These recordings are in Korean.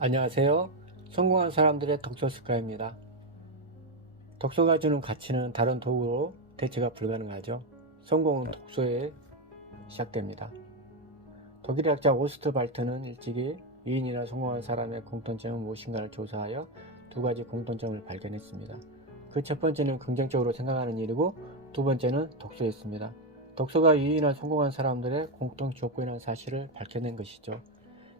안녕하세요. 성공한 사람들의 독서 습관입니다. 독서가 주는 가치는 다른 도구로 대체가 불가능하죠. 성공은 독서에 시작됩니다. 독일의 학자 오스트 발트는 일찍이 위인이나 성공한 사람의 공통점은 무엇인가를 조사하여 두 가지 공통점을 발견했습니다. 그 첫 번째는 긍정적으로 생각하는 일이고 두 번째는 독서였습니다. 독서가 위인이나 성공한 사람들의 공통 조건이라는 사실을 밝혀낸 것이죠.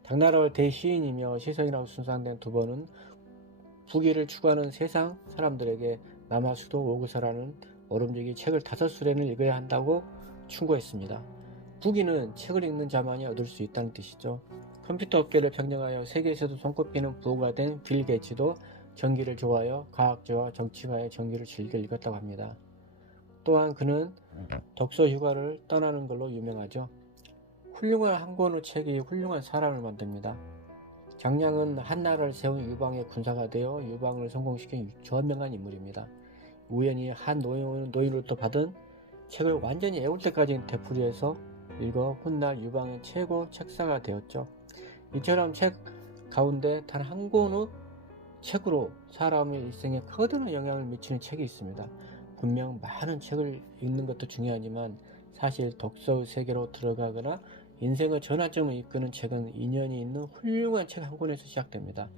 당나라의 대시인이며 시선이라고 순상된 두 번은 부귀를 추구하는 세상 사람들에게 남아수도 오그서라는 어름지기 책을 5수레는 읽어야 한다고 충고했습니다. 부귀는 책을 읽는 자만이 얻을 수 있다는 뜻이죠. 컴퓨터 업계를 평정하여 세계에서도 손꼽히는 부호가 된 빌 게이츠도 전기를 좋아하여 과학자와 정치가의 전기를 즐겨 읽었다고 합니다. 또한 그는 독서 휴가를 떠나는 걸로 유명하죠. 훌륭한 한 권의 책이 훌륭한 사람을 만듭니다. 장량은 한나라를 세운 유방의 군사가 되어 유방을 성공시킨 현명한 인물입니다. 우연히 한 노인으로부터 받은 책을 완전히 애울 때까지 되풀이해서 읽어 훗날 유방의 최고 책사가 되었죠. 이처럼 책 가운데 단 한 권의 책으로 사람의 일생에 커다란 영향을 미치는 책이 있습니다. 분명 많은 책을 읽는 것도 중요하지만 사실 독서의 세계로 들어가거나 인생의 전환점을 이끄는 책은 인연이 있는 훌륭한 책 한 권에서 시작됩니다.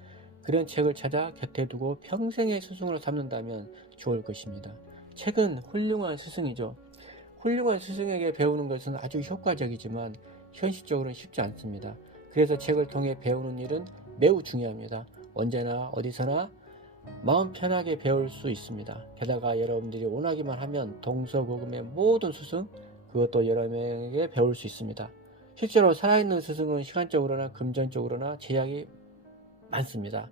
그런 책을 찾아 곁에 두고 평생의 스승으로 삼는다면 좋을 것입니다. 책은 훌륭한 스승이죠. 훌륭한 스승에게 배우는 것은 아주 효과적이지만 현실적으로는 쉽지 않습니다. 그래서 책을 통해 배우는 일은 매우 중요합니다. 언제나 어디서나 마음 편하게 배울 수 있습니다. 게다가 여러분들이 원하기만 하면 동서고금의 모든 스승, 그것도 여러 명에게 배울 수 있습니다. 실제로 살아있는 스승은 시간적으로나 금전적으로나 제약이 많습니다.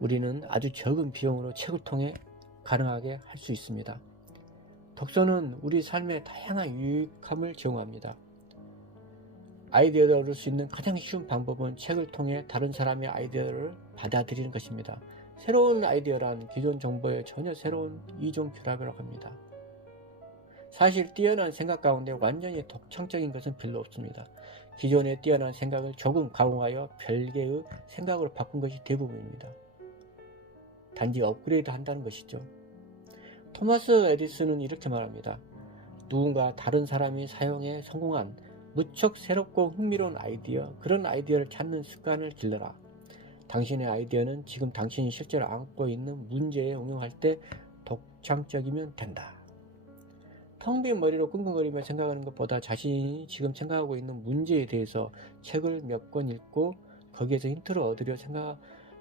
우리는 아주 적은 비용으로 책을 통해 가능하게 할 수 있습니다. 독서는 우리 삶에 다양한 유익함을 제공합니다. 아이디어를 얻을 수 있는 가장 쉬운 방법은 책을 통해 다른 사람의 아이디어를 받아들이는 것입니다. 새로운 아이디어란 기존 정보의 전혀 새로운 이종 결합이라고 합니다. 사실 뛰어난 생각 가운데 완전히 독창적인 것은 별로 없습니다. 기존의 뛰어난 생각을 조금 가공하여 별개의 생각으로 바꾼 것이 대부분입니다. 단지 업그레이드 한다는 것이죠. 토마스 에디슨은 이렇게 말합니다. 누군가 다른 사람이 사용해 성공한 무척 새롭고 흥미로운 아이디어, 그런 아이디어를 찾는 습관을 길러라. 당신의 아이디어는 지금 당신이 실제로 안고 있는 문제에 응용할 때 독창적이면 된다. 텅 빈 머리로 끙끙거리며 생각하는 것보다 자신이 지금 생각하고 있는 문제에 대해서 책을 몇 권 읽고 거기에서 힌트를 얻으려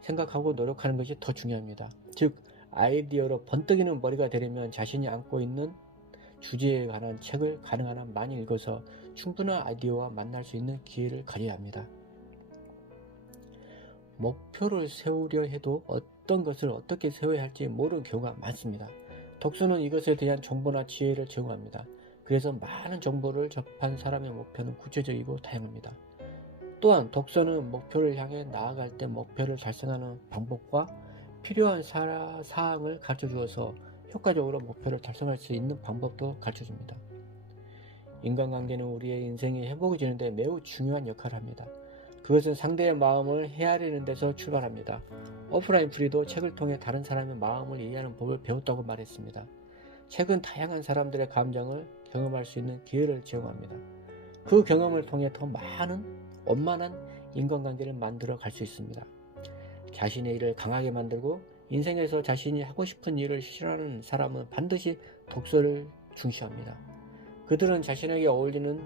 생각하고 노력하는 것이 더 중요합니다. 즉, 아이디어로 번뜩이는 머리가 되려면 자신이 안고 있는 주제에 관한 책을 가능한 한 많이 읽어서 충분한 아이디어와 만날 수 있는 기회를 가져야 합니다. 목표를 세우려 해도 어떤 것을 어떻게 세워야 할지 모르는 경우가 많습니다. 독서는 이것에 대한 정보나 지혜를 제공합니다. 그래서 많은 정보를 접한 사람의 목표는 구체적이고 다양합니다. 또한 독서는 목표를 향해 나아갈 때 목표를 달성하는 방법과 필요한 사항을 가르쳐 주어서 효과적으로 목표를 달성할 수 있는 방법도 가르쳐 줍니다. 인간관계는 우리의 인생이 회복해지는 데 매우 중요한 역할을 합니다. 그것은 상대의 마음을 헤아리는 데서 출발합니다. 오프라인 프리도 책을 통해 다른 사람의 마음을 이해하는 법을 배웠다고 말했습니다. 책은 다양한 사람들의 감정을 경험할 수 있는 기회를 제공합니다. 그 경험을 통해 더 많은 원만한 인간관계를 만들어 갈 수 있습니다. 자신의 일을 강하게 만들고 인생에서 자신이 하고 싶은 일을 실현하는 사람은 반드시 독서를 중시합니다. 그들은 자신에게 어울리는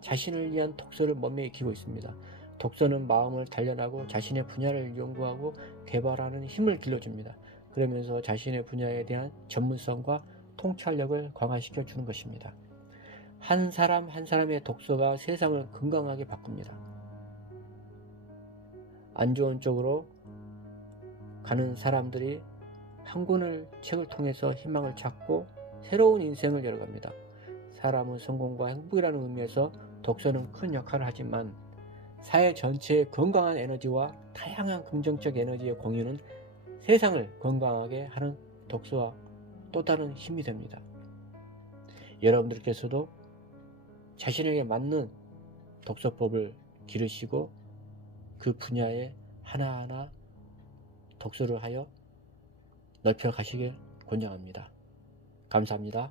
자신을 위한 독서를 몸에 익히고 있습니다. 독서는 마음을 단련하고 자신의 분야를 연구하고 개발하는 힘을 길러줍니다. 그러면서 자신의 분야에 대한 전문성과 통찰력을 강화시켜 주는 것입니다. 한 사람 한 사람의 독서가 세상을 건강하게 바꿉니다. 안 좋은 쪽으로 가는 사람들이 한 권의 책을 통해서 희망을 찾고 새로운 인생을 열어갑니다. 사람의 성공과 행복이라는 의미에서 독서는 큰 역할을 하지만 사회 전체의 건강한 에너지와 다양한 긍정적 에너지의 공유는 세상을 건강하게 하는 독서와 또 다른 힘이 됩니다. 여러분들께서도 자신에게 맞는 독서법을 기르시고 그 분야에 하나하나 독서를 하여 넓혀 가시길 권장합니다. 감사합니다.